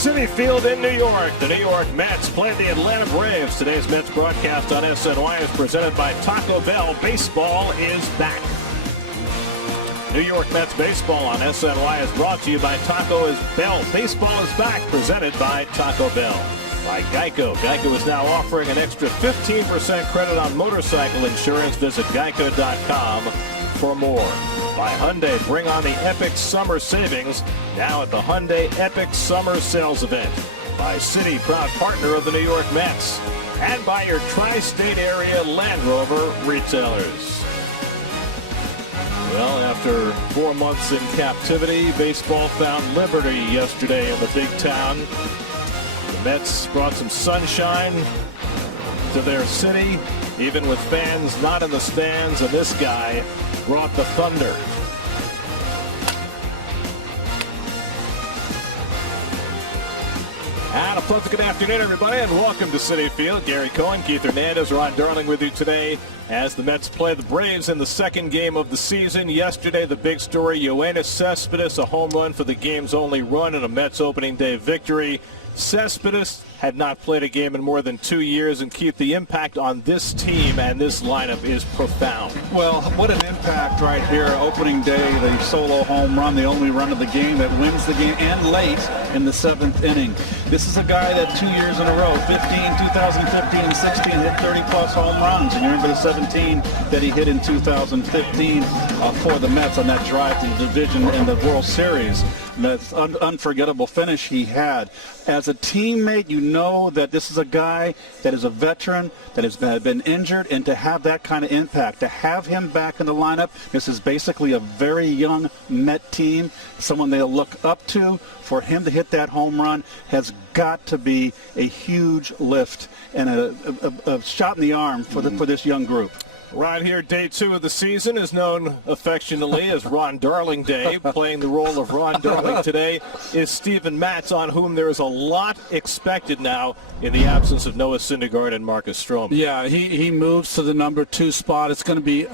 Citi Field in New York. The New York Mets play the Atlanta Braves. Today's Mets broadcast on SNY is presented by Taco Bell. Baseball is back. New York Mets baseball on SNY is brought to you by Taco Bell. Baseball is back, presented by Taco Bell. By Geico. Geico is now offering an extra 15% credit on motorcycle insurance. Visit geico.com for more. By Hyundai, bring on the epic summer savings now at the Hyundai Epic Summer Sales Event. By Citi, proud partner of the New York Mets. And by your tri-state area Land Rover retailers. Well, after 4 months in captivity, baseball found liberty yesterday in the big town. The Mets brought some sunshine to their city, even with fans not in the stands, and this guy brought the thunder. And a pleasant good afternoon, everybody, and welcome to Citi Field. Gary Cohen, Keith Hernandez, Ron Darling with you today as the Mets play the Braves in the second game of the season. Yesterday, the big story, Yoenis Cespedes, a home run for the game's only run in a Mets opening day victory. Cespedes had not played a game in more than 2 years, and Keith, the impact on this team and this lineup is profound. Well, what an impact right here. Opening day, the solo home run, the only run of the game that wins the game, and late in the 7th inning. This is a guy that 2 years in a row, 2015 and 16, hit 30-plus home runs. And you remember the 17 that he hit in 2015 for the Mets on that drive to the division and the World Series. And that's unforgettable finish he had. As a teammate, you know that this is a guy that is a veteran, that has been injured, and to have that kind of impact, to have him back in the lineup, this is basically a very young Met team, someone they'll look up to. For him to hit that home run has got to be a huge lift and a shot in the arm for this young group. Right here, day 2 of the season is known affectionately as Ron Darling Day. Playing the role of Ron Darling today is Steven Matz, on whom there is a lot expected now in the absence of Noah Syndergaard and Marcus Stroman. Yeah, he moves to the number 2 spot. It's going to be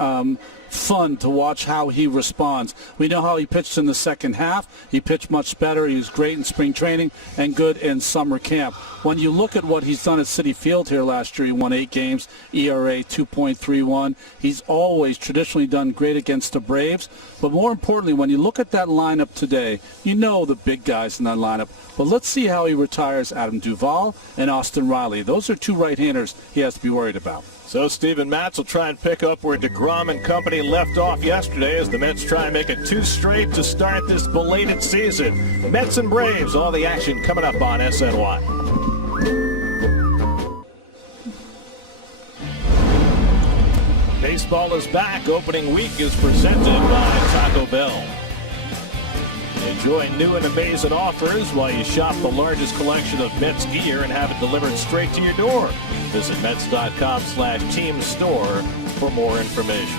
fun to watch how he responds. We know how he pitched in the second half. He pitched much better. He was great in spring training and good in summer camp. When you look at what he's done at Citi Field here last year, he won 8 games, ERA 2.31. He's always traditionally done great against the Braves. But more importantly, when you look at that lineup today, you know the big guys in that lineup. But let's see how he retires Adam Duvall and Austin Riley. Those are 2 right-handers he has to be worried about. So Steven Matz will try and pick up where DeGrom and company left off yesterday as the Mets try and make it 2 straight to start this belated season. Mets and Braves, all the action coming up on SNY. Baseball is back. Opening week is presented by Taco Bell. Enjoy new and amazing offers while you shop the largest collection of Mets gear and have it delivered straight to your door. Visit Mets.com/team store for more information.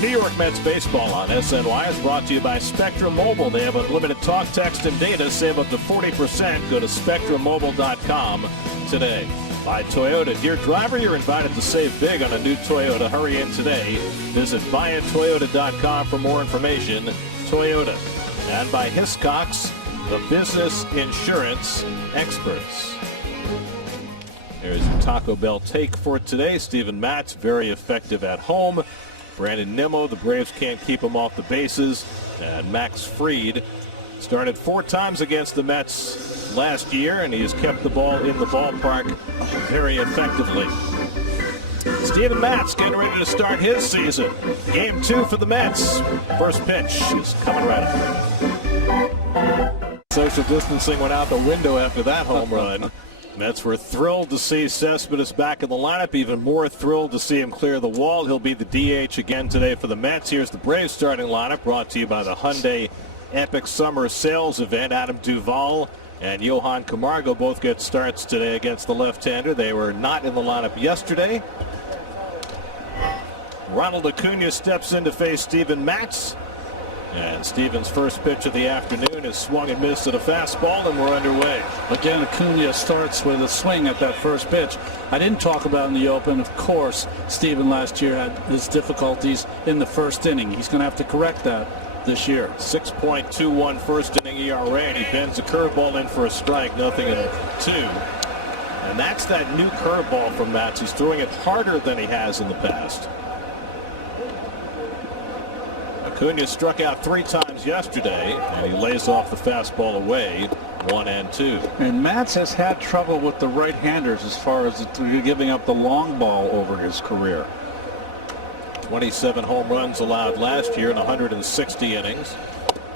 New York Mets baseball on SNY is brought to you by Spectrum Mobile. They have unlimited talk, text, and data. Save up to 40%. Go to SpectrumMobile.com today. By Toyota. Dear driver, you're invited to save big on a new Toyota. Hurry in today. Visit buyatoyota.com for more information. Toyota. And by Hiscox, the business insurance experts. There's your Taco Bell take for today. Steven Matz, very effective at home. Brandon Nimmo, the Braves can't keep him off the bases. And Max Fried started 4 times against the Mets last year, and he has kept the ball in the ballpark very effectively. Steven Matz getting ready to start his season. Game 2 for the Mets. First pitch is coming right up. Social distancing went out the window after that home run. Mets were thrilled to see Cespedes back in the lineup. Even more thrilled to see him clear the wall. He'll be the DH again today for the Mets. Here's the Braves starting lineup, brought to you by the Hyundai Epic Summer Sales Event. Adam Duvall and Johan Camargo both get starts today against the left-hander. They were not in the lineup yesterday. Ronald Acuna steps in to face Steven Matz. And Steven's first pitch of the afternoon is swung and missed at a fastball, and we're underway. Again, Acuna starts with a swing at that first pitch. I didn't talk about in the open, of course, Steven last year had his difficulties in the first inning. He's going to have to correct that this year. 6.21 first inning ERA, and he bends a curveball in for a strike, 0-2. And that's that new curveball from Matz. He's throwing it harder than he has in the past. Acuna struck out 3 times yesterday, and he lays off the fastball away, 1-2. And Matz has had trouble with the right-handers as far as giving up the long ball over his career. 27 home runs allowed last year in 160 innings,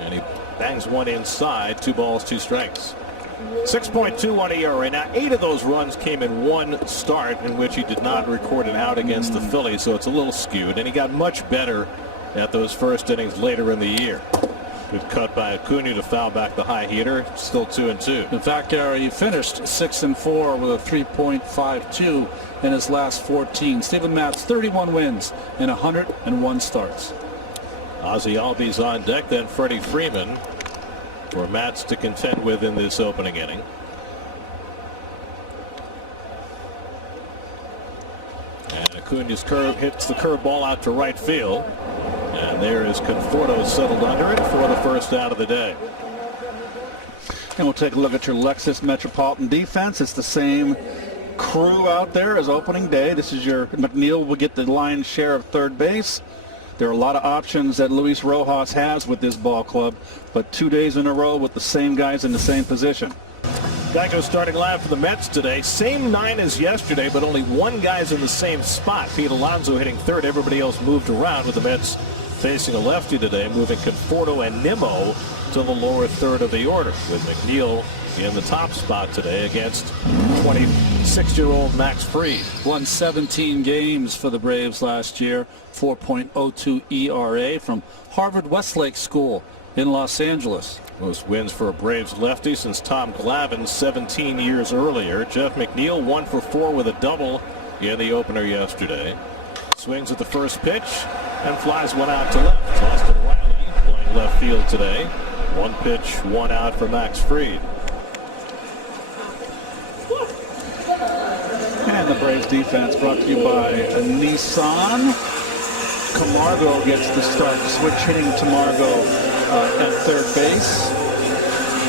and he bangs one inside, 2 balls, 2 strikes. 6.21 ERA. Now, 8 of those runs came in one start in which he did not record an out against the Phillies, so it's a little skewed, and he got much better at those first innings later in the year. Good cut by Acuna to foul back the high heater. Still 2-2. In fact, Gary, he finished 6-4 with a 3.52 in his last 14. Steven Matz, 31 wins in 101 starts. Ozzie Albies on deck, then Freddie Freeman for Matz to contend with in this opening inning. And Acuna's curve hits the curveball out to right field. And there is Conforto settled under it for the first out of the day. And we'll take a look at your Lexus Metropolitan defense. It's the same crew out there as opening day. This is your McNeil will get the lion's share of third base. There are a lot of options that Luis Rojas has with this ball club, but 2 days in a row with the same guys in the same position. Geico starting line for the Mets today. Same 9 as yesterday, but only 1 guy's in the same spot. Pete Alonso hitting third. Everybody else moved around, with the Mets facing a lefty today, moving Conforto and Nimmo to the lower third of the order, with McNeil in the top spot today against 26-year-old Max Fried. Won 17 games for the Braves last year, 4.02 ERA from Harvard Westlake School in Los Angeles. Most wins for a Braves lefty since Tom Glavine 17 years earlier. Jeff McNeil 1 for 4 with a double in the opener yesterday. Swings at the first pitch and flies one out to left. Austin Riley playing left field today. 1 pitch, 1 out for Max Fried. And the Braves defense brought to you by Nissan. Camargo gets the start. Switch hitting Camargo at third base.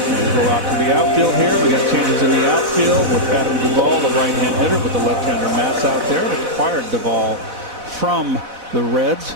We'll go out to the outfield here. We got changes in the outfield with Adam Duvall, the right-hand hitter, with the left-hander Matz out there. It acquired Duvall from the Reds.